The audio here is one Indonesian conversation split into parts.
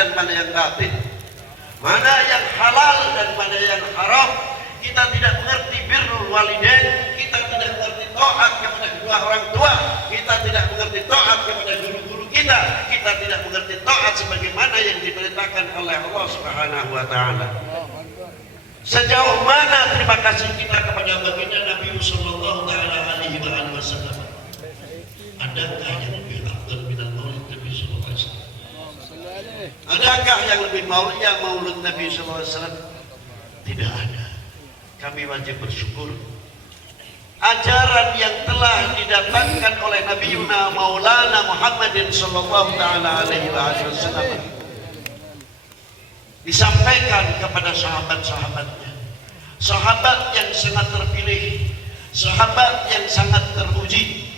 dan mana yang batin, mana yang halal dan mana yang haram. Kita tidak mengerti birrul walidain, kita tidak mengerti taat kepada kedua orang tua, kita tidak mengerti taat kepada guru-guru kita tidak mengerti taat sebagaimana yang diperintahkan oleh Allah Subhanahu wa taala. Sejauh mana terima kasih kita kepada baginda Nabi sallallahu alaihi wasallam? Adakah yang lebih afdal minal maulid Nabi sallallahu alaihi wasallam? Adakah yang lebih mulia maulid Nabi sallallahu alaihi wasallam? Tidak ada. Kami wajib bersyukur ajaran yang telah didapatkan oleh Nabi Yuna Maulana Muhammadin sallallahu alaihi wasallam disampaikan kepada sahabat-sahabatnya, sahabat yang sangat terpilih, sahabat yang sangat teruji.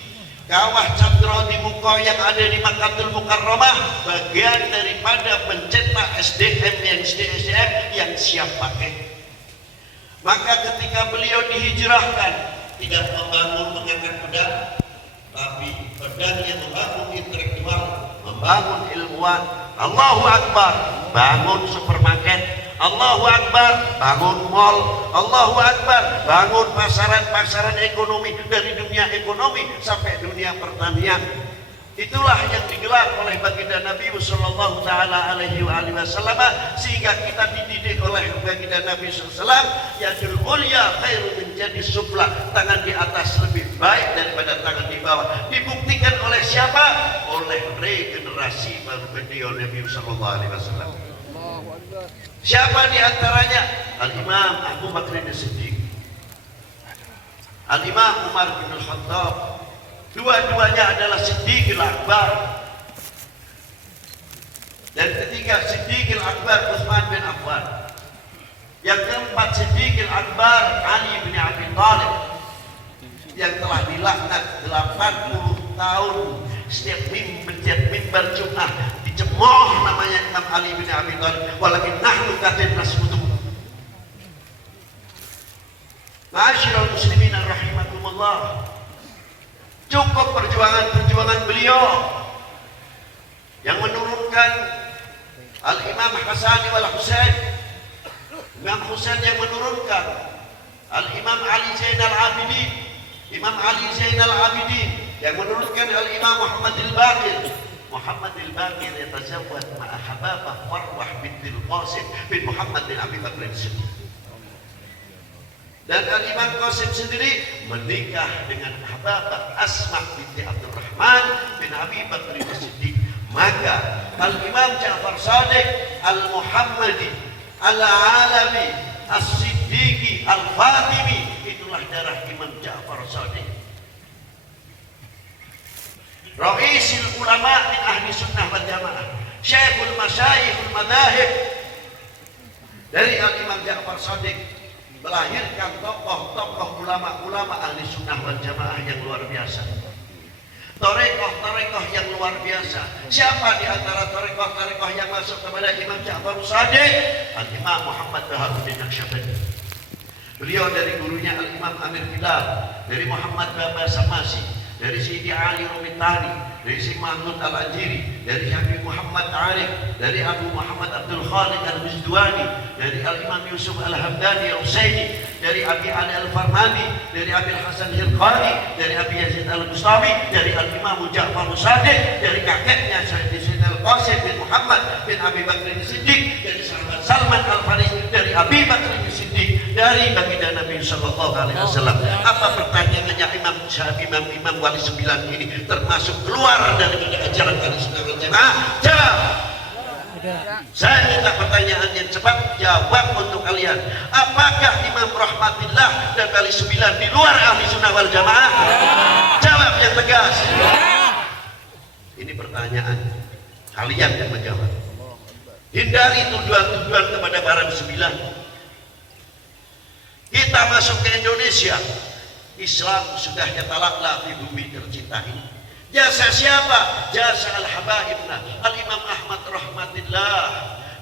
Kawah Candra di muka yang ada di Makkahul Mukarramah bagian daripada mencetak SDM yang siap pakai. Maka ketika beliau dihijrahkan, tidak membangun mengangkat pedang, tapi pedang yang membangun intelektual, membangun ilmuwan. Allahu Akbar, bangun supermarket. Allahu Akbar, bangun mall. Allahu Akbar, bangun pasaran ekonomi, dari dunia ekonomi sampai dunia pertanian. Itulah yang digelar oleh baginda Nabi sallallahu taala alaihi wasallam, sehingga kita dididik oleh baginda Nabi sallallahu alaihi wasallam, yadul ulya khairu menjadi sufla, tangan di atas lebih baik daripada tangan di bawah. Dibuktikan oleh siapa? Oleh regenerasi baru beliau Nabi sallallahu alaihi wasallam. Siapa di antaranya? Al-Imam Abu Bakr As-Siddiq, Al-Imam Umar bin Al-Khattab. Dua-duanya adalah Siddiqil Akbar. Dan ketiga Siddiqil Akbar Utsman bin Affan. Yang keempat Siddiqil Akbar Ali bin Abi Thalib, yang telah dilaknat 80 tahun. Setiap mimbar Jumat dicemooh namanya Imam Ali bin Abi Thalib. Walakin nahnu katin nasbutu. Ma'asyiral muslimin rahimakumullah. Cukup perjuangan beliau yang menurunkan Al-Imam Hasan wal Husain, Imam Husain yang menurunkan Al-Imam Ali Zainal Abidin, Imam Ali Zainal Abidin yang menurunkan Al-Imam Muhammad Al-Baqir. Muhammad Al-Baqir yatazawwaj ma'a Hababah Farwah binti Al-Qasim bin Muhammad bin Abi Bakr As-Siddiq. Dan Al-Imam Qasim sendiri menikah dengan Hababah Asma binti Abdurrahman bin Abi Bakr As-Siddiq. Maka Al-Imam Ja'far Shadiq Al-Muhammadi Al-Alawi As-Siddiqi Al-Fatimi, itulah darah Imam Ja'far Shadiq, Ra'isul ulama min ahli sunnah wal jamaah, Syekhul Masyayikhul Madahib. Dari Al-Imam Ja'far Shadiq melahirkan tokoh-tokoh ulama-ulama ahli sunnah wal jamaah yang luar biasa, torekoh-torekoh yang luar biasa. Siapa di antara torekoh-torekoh yang masuk kepada Imam Ja'far Shadiq? Al-Imam Muhammad Baharuddin Naqsyabandi. Beliau dari gurunya Al-Imam Amir Bilal, dari Muhammad Baba Samasi, dari Sidi Ali Rumitani, dari Si Mahmud Al-Ajiri, dari Habib Muhammad Arif, dari Abu Muhammad Abdul Khaliq Al-Bizdwani, dari Al-Imam Yusuf Al-Hamdani Al-Husaini, dari Abi Ali Al-Farmani, dari Abi Hasan Al-Khani, dari Abi Yazid Al-Bustawi, dari Al-Imam Ja'far Shadiq, dari kakeknya Sayyid Al-Qasim bin Muhammad bin Abi Bakr As-Siddiq, dari sahabat Salman Al-Farisi, dari Abi Bakr As-Siddiq, dari baginda Nabi sallallahu alaihi wasallam. Apa pertanyaannya Imam Wali 9 ini termasuk keluar dari ajaran Ahlussunnah wal Jamaah? Jawab. Saya minta pertanyaan yang cepat, jawab untuk kalian. Apakah Imam Rahmatillah dan Wali 9 di luar Ahlussunnah wal Jamaah? Jawab yang tegas. Ini pertanyaan, kalian yang menjawab. Hindari tuduhan-tuduhan kepada para 9. Kita masuk ke Indonesia, Islam sudah yatalakla di bumi tercinta ini. Jasa siapa? Jasa Al-Habaibna Al-Imam Ahmad Rahmatillah.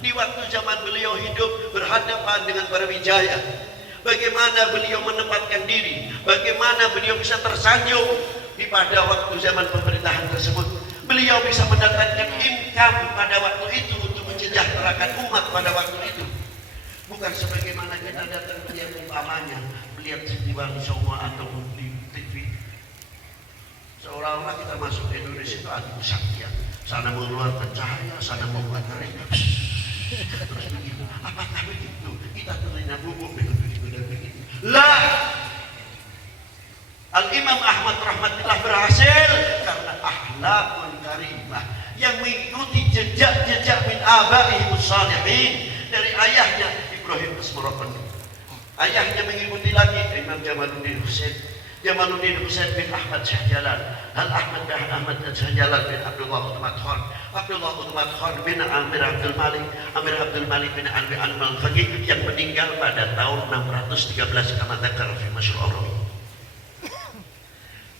Di waktu zaman beliau hidup berhadapan dengan para wijaya, bagaimana beliau menempatkan diri, bagaimana beliau bisa tersanjung di pada waktu zaman pemerintahan tersebut. Beliau bisa mendapatkan income pada waktu itu untuk menjadi masyarakat umat pada waktu itu. Bukan sebagaimana kita datang melihat umpamanya, melihat di semua atau di TV. Seolah-olah kita masuk ke Indonesia itu adu kesaktian. Sana mengeluarkan cahaya, sana membuat mereka. Terus begitu. Apakah begitu? Kita terlena bubuk begitu dan begitu. Lah, Al-Imam Ahmad rahmatullah berhasil karena akhlakun karimah yang mengikuti jejak-jejak min abaihi salihin dari ayahnya Ibrahim Asmarakan. Ayahnya mengikuti lagi Imam Jamaluddin Husain bin Ahmad Syahjalan, Ahmad Syahjalan bin Abdullah Utmat Khan bin Amir Abdul Malik bin Alwi al-Faqih yang meninggal pada tahun 613 kama dzakar fi Masyru'ur Rawi.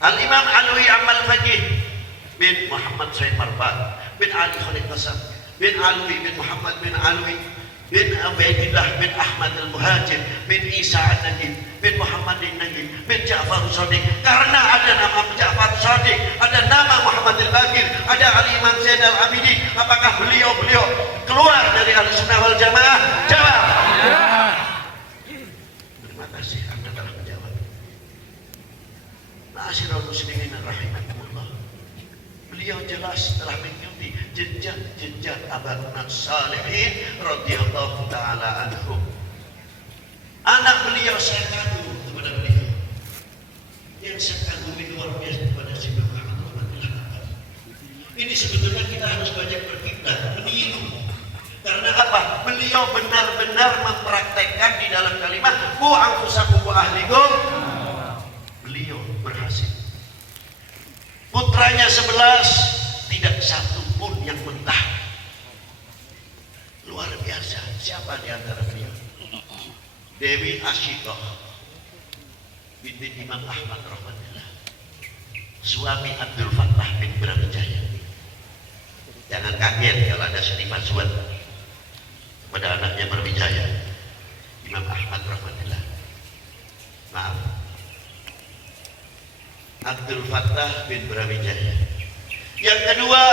Al-Imam Alwi al-Faqih bin Muhammad Said Marbat bin Ali Khalid Qasam bin Alwi bin Muhammad bin Alwi bin Ubaidillah bin Ahmad al-Muhajir bin Isa al-Najib bin Muhammad al-Najib bin Ja'far al-Sadiq. Karena ada nama Ja'far al-Sadiq, ada nama Muhammad al-Baqir, ada Al-Imam Zain al-Abidin, apakah beliau keluar dari Ahlussunnah wal Jamaah? Jawab. Ya. Terima kasih, Anda telah menjawab. Ma'asyiral muslimin rahimakumullah. Beliau jelas telah mengikuti jejak-jejak abaduna salihin radhiyallahu taala anhum. Anak beliau saya kagum kepada beliau. Yang saya kagumi luar biasa kepada Syekh Muhammad. Ini sebetulnya kita harus banyak berfitnah, meniru. Karena apa? Beliau benar-benar mempraktekkan di dalam kalimat ku anfusakum wa ahlikum. Beliau berhasil. Putranya 11, tidak satu pun yang mentah. Luar biasa. Siapa di antara beliau? Dewi Asyikah binti Imam Ahmad rahmatullah, suami Abdul Fattah bin Brawijaya. Jangan kaget kalau ada Syarif Aswad pada anaknya Brawijaya, Imam Ahmad rahmatullah. Maaf, Abdul Fattah bin Brawijaya. Yang kedua,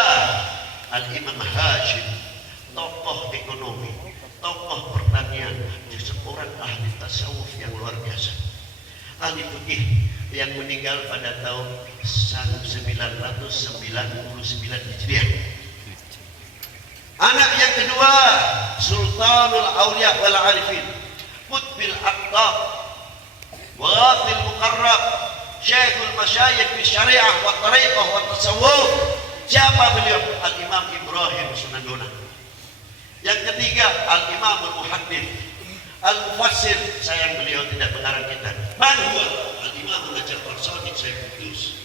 Al-Imam Hashim, tokoh ekonomi, tokoh pertanian, seorang ahli tasawuf yang luar biasa, ahli fikih yang meninggal pada tahun 999 Hijriah. Anak yang kedua, Sultanul Auliya wal Arifin, Qutbil Aqtab, Wathil Muqarrab, Syekhul Masyayikh fi Syariah wa Tariqah wa Tasawuf. Siapa beliau? Al-Imam Ibrahim Sunandona. Yang ketiga, Al-Imam Al-Muhaddits Al-Mufassir, sayang beliau tidak mengarang kita. Man huwa? Al-Imam Ja'far Shadiq Sayyid Qudus.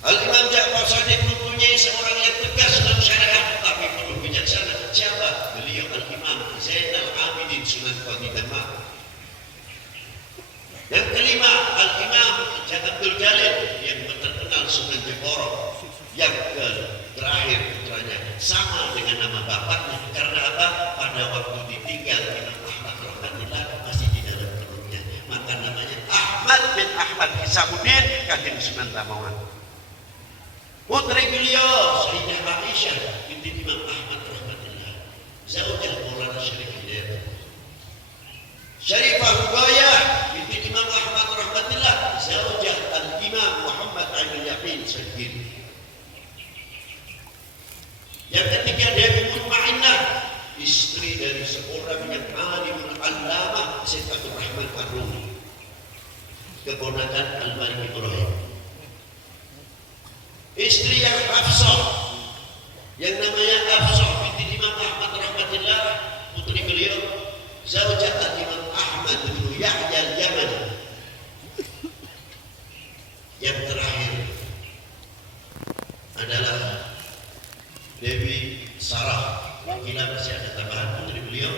Al-Imam Ja'far Shadiq mempunyai seorang yang tegas dalam syariat tapi penuh bijaksana. Siapa? Beliau Al-Imam Zain al-Abidin Sunan Qadidamah. Yang kelima, Al-Imam Abdul Jalil yang terkenal Sunan Jeporo. Yang terakhir putranya sama dengan nama bapaknya. Karena apa? Pada waktu ditinggal Imam Ahmad rahmatullah masih di dalam perutnya, maka namanya Ahmad bin Ahmad Hisamuddin Kanjeng Sunan Tamawan. Putri beliau Sayyidah Aisyah binti Imam Ahmad rahmatullah, zaujah Maulana Syarif Hidayat. Syarifah Ruqayyah binti Imam Ahmad rahmatullah, zaujah Al-Imam Muhammad Ainul Yaqin Syarif. Yang ketiga, Dewi Mutmainnah, istri dari seorang yang alimul allamah Syekh Abdul Rahman Ar-Rumi, keponakan Al-Malik Ibrahim. Istri yang Hafsah, yang namanya Hafsah binti Imam Ahmad rahmatullah, putri beliau zaujah Imam Ahmad bin Yahya al-Yamani. Yang terakhir adalah Dewi Sarah. Bila masih ada tambahan putri beliau,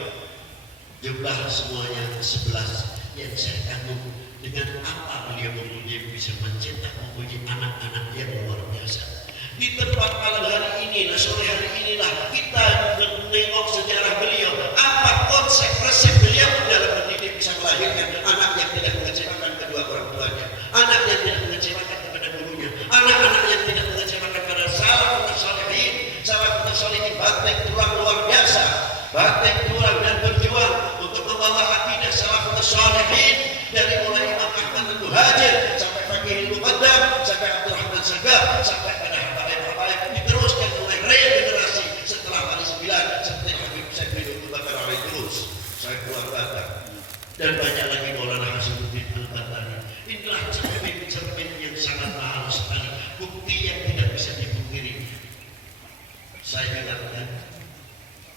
jumlah semuanya 11. Yang saya kagum dengan apa beliau mempunyai bisa mencetak mempunyai anak-anak yang luar biasa. Di tempat malam hari ini, sore hari inilah kita menengok sejarah beliau. Apa konsep resep beliau dalam mendidik bisa melahirkan anak yang tidak mengecewakan kedua orang tuanya, anak yang tidak mengecewakan kepada gurunya, anak-anak yang tidak mengecewakan kepada salafus salihin, banteng tulang luar biasa. banting tulang dan berjuang untuk membawa akidah salafus shalihin dari mulai Imam Ahmad Al-Muhajir sampai Fakih Al-Muqaddam sampai Abdurrahman Sagaf sampai pada habaib-habaib, diteruskan oleh regenerasi setelah Ali 9 seperti Habib Syekh bin Abu Bakar Al-Idrus, saya keluar Batak, dan banyak lagi Maulana Hasanuddin Al-Batani. Inilah cermin-cermin yang sangat mahal sekali, bukti yang tidak bisa dipungkiri. Saya ingatkan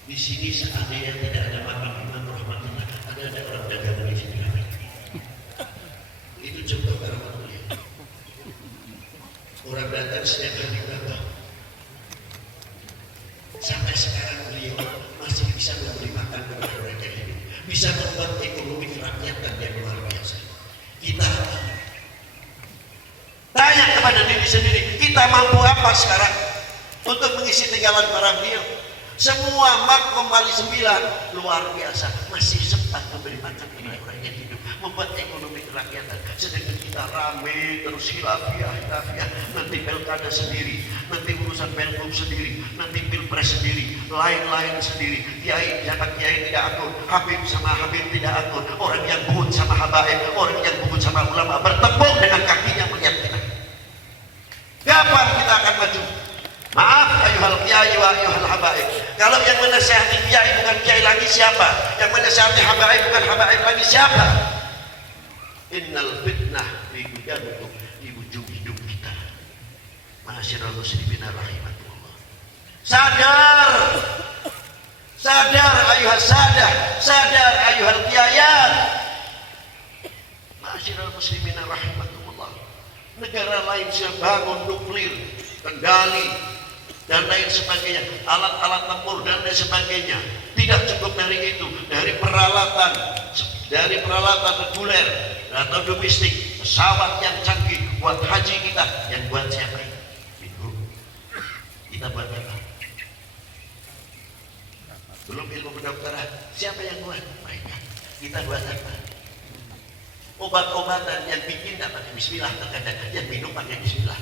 di sini seandainya tidak ada makam Imam Rahmatullah, ada orang dagang di sini. Itu contoh karamat beliau. Orang datang setiap hari datang. Sampai sekarang beliau masih bisa memberi makan kepada orang yang hidup, bisa membuat ekonomi kerakyatan yang luar biasa. Kita tanya kepada diri sendiri, kita mampu apa sekarang untuk mengisi tinggalan para beliau? Semua makom wali 9 luar biasa, masih sempat memberi makan kepada orang yang hidup, membuat ekonomi kerakyatan. Sedangkan kita rame terus hilafiah, nanti pilkada sendiri, nanti urusan Pelkom sendiri, nanti pilpres sendiri, lain-lain sendiri, kiai tidak atur, Habib sama Habib tidak atur, orang yang buhut sama habaib, orang yang buhut sama ulama bertepuk dengan kakinya melihat kita. Kapan kita akan maju? Maaf ayuhal kiai wa ayuhal habaib, kalau yang menasihati kiai bukan kiai lagi siapa? Yang menasihati habaib bukan habaib lagi siapa? Innal fitnah yujabikum di ujung hidup kita. Ma'asyiral muslimin rahimakumullah. Sadar ayuhal sadah, sadar ayuhal kiayat. Ma'asyiral muslimin rahimakumullah. Negara lain sudah bangun nuklir, kendali dan lain sebagainya, alat-alat tempur dan lain sebagainya. Tidak cukup dari itu, dari peralatan reguler atau domestik, pesawat yang canggih buat haji kita, yang buat siapa? Itu kita buat apa? Belum ilmu kedokteran, siapa yang buat? Mereka. Kita buat apa? Obat-obatan yang bikin dapat bismillah, terkadang yang minum pakai bismillah.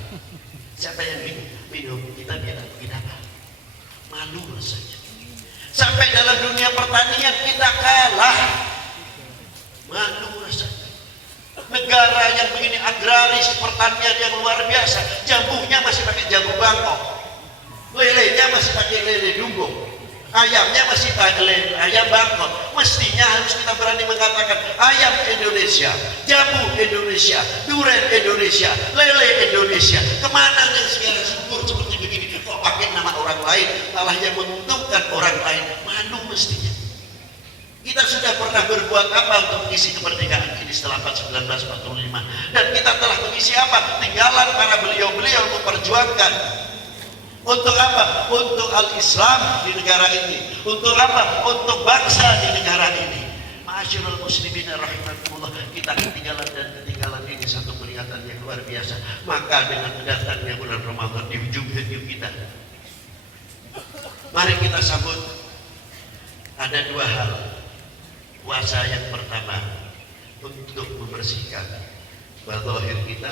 Siapa yang minum? Kita bikin apa? Malu rasanya. Sampai dalam dunia pertanian kita kalah. Malu rasanya. Negara yang begini agraris, pertanian yang luar biasa, jambunya masih pakai jambu Bangkok, lelenya masih pakai lele Dumbung, ayamnya masih pakai lele ayam Bangkok. Mestinya harus kita berani mengatakan ayam Indonesia, jambu Indonesia, durian Indonesia, lele Indonesia. Kemana yang sekarang subur seperti begini? Kok pakai nama orang lain, malah yang menguntungkan orang lain? Malu mestinya. Kita sudah pernah berbuat apa untuk mengisi kemerdekaan ini setelah 1945? Dan kita telah mengisi apa? Tinggalan para beliau-beliau memperjuangkan. Untuk apa? Untuk al-Islam di negara ini. Untuk apa? Untuk bangsa di negara ini. Ma'asyiral muslimin rahimakumullah, kita ketinggalan ini satu peringatan yang luar biasa. Maka dengan datangnya bulan Ramadan di ujung hidup kita, mari kita sambut. Ada dua hal. Puasa yang pertama untuk membersihkan zahir kita,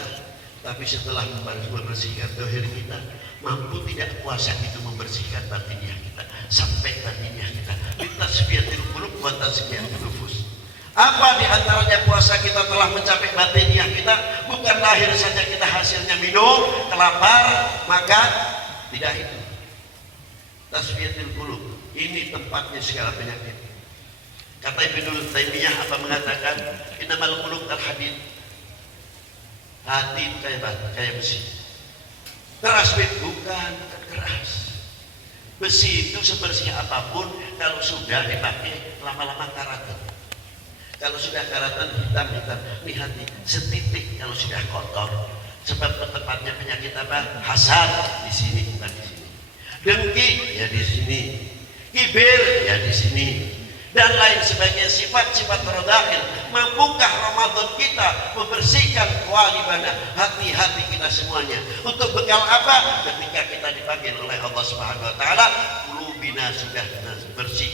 tapi setelah membersihkan zahir kita, mampu tidak puasa itu membersihkan batiniah kita sampai batiniah kita bitasfiyatil qulub wa tazkiyatin nufus. Apa di antaranya puasa kita telah mencapai batiniah kita? Bukan lahir saja kita hasilnya minum, kelapar, makan, tidak itu. Tasfiyatil qulub, ini tempatnya segala penyakit. Kata Ibnu Taimiyah apa mengatakan, innamal qulub al-hadid. Hati kayak besi. Keras bukan keras. Besi itu sebersih apapun, kalau sudah dipakai lama-lama karatan. Kalau sudah karatan hitam. Ini hati setitik kalau sudah kotor. Sebab tempatnya penyakit apa? Hasad di sini, bukan di sini. Dengki ya di sini. Kibir ya di sini. Dan lain sebagainya, sifat-sifat radha'il. Mampukah Ramadan kita membersihkan kewajiban hati-hati kita semuanya? Untuk bekal apa? Ketika kita dipanggil oleh Allah Subhanahu wa taala, qulubina sudah bersih.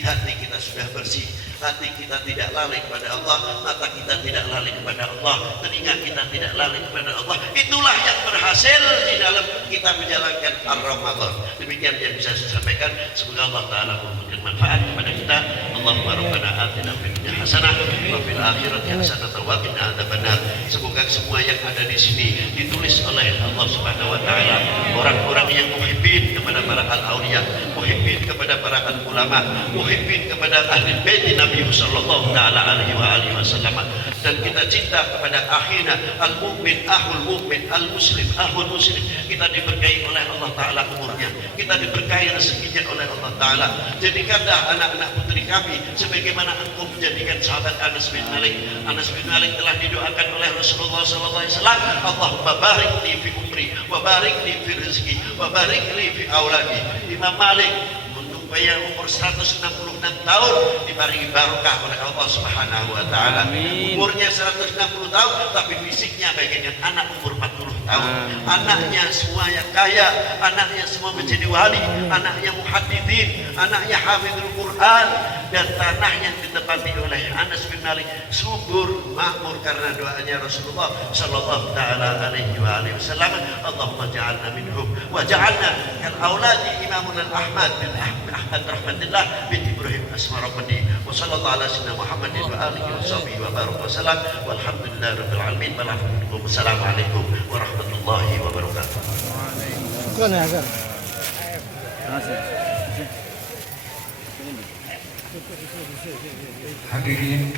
hati kita sudah bersih, hati kita tidak lalai kepada Allah, mata kita tidak lalai kepada Allah, telinga kita tidak lalai kepada Allah, itulah yang berhasil di dalam kita menjalankan Ar-Ramadan. Demikian yang bisa saya sampaikan. Semoga Allah Ta'ala memberikan manfaat kepada kita. Allahumma rabbana atina fid dunya hasanah wa fil akhirati hasanah wa qina adzabannar. Semoga semua yang ada di sini ditulis oleh Allah Subhanahu wa taala, orang-orang yang muhibbin kepada para al-auliya, muhibbin kepada para ulama, muhibbin kepada ahli bait Nabi sallallahu taala alaihi wasallam, dan kita cinta kepada akhina al-mu'min ahul mu'min, al-muslim ahul muslim. Kita diberkahi oleh Allah taala umurnya, kita diberkahi rezekinya oleh Allah taala. Jadikanlah anak-anak putri kami sebagaimana Engkau menjadikan sahabat Anas bin Malik. Anas bin Malik telah didoakan oleh Rasulullah sallallahu alaihi wasallam, Allahumma barik li fi umri wa barik li fi rizqi wa barik li fi auladi. Imam Malik supaya umur 166 tahun dibaringi barokah oleh Allah Subhanahu wa taala. Umurnya 160 tahun tapi fisiknya bagaikan anak umur 40 tahun. Anaknya semua yang kaya, anaknya semua menjadi wali, anaknya muhadditsin, anaknya hafizul Quran, dan tanah yang ditempati oleh Anas bin Malik subur makmur karena doanya Rasulullah sallallahu taala alaihi wasallam. Allahumma ja'alna minhum wa ja'alna kal auladi Imamul Ahmad bin Ahmad rahmatillah bin Ibrahim Asmarabadi wa sallallahu ala sayyidina Muhammadin wa alihi wa sahbihi wa baraka wasallam walhamdulillahi rabbil alamin. Wassalamualaikum warahmatullahi wabarakatuh. Hadirin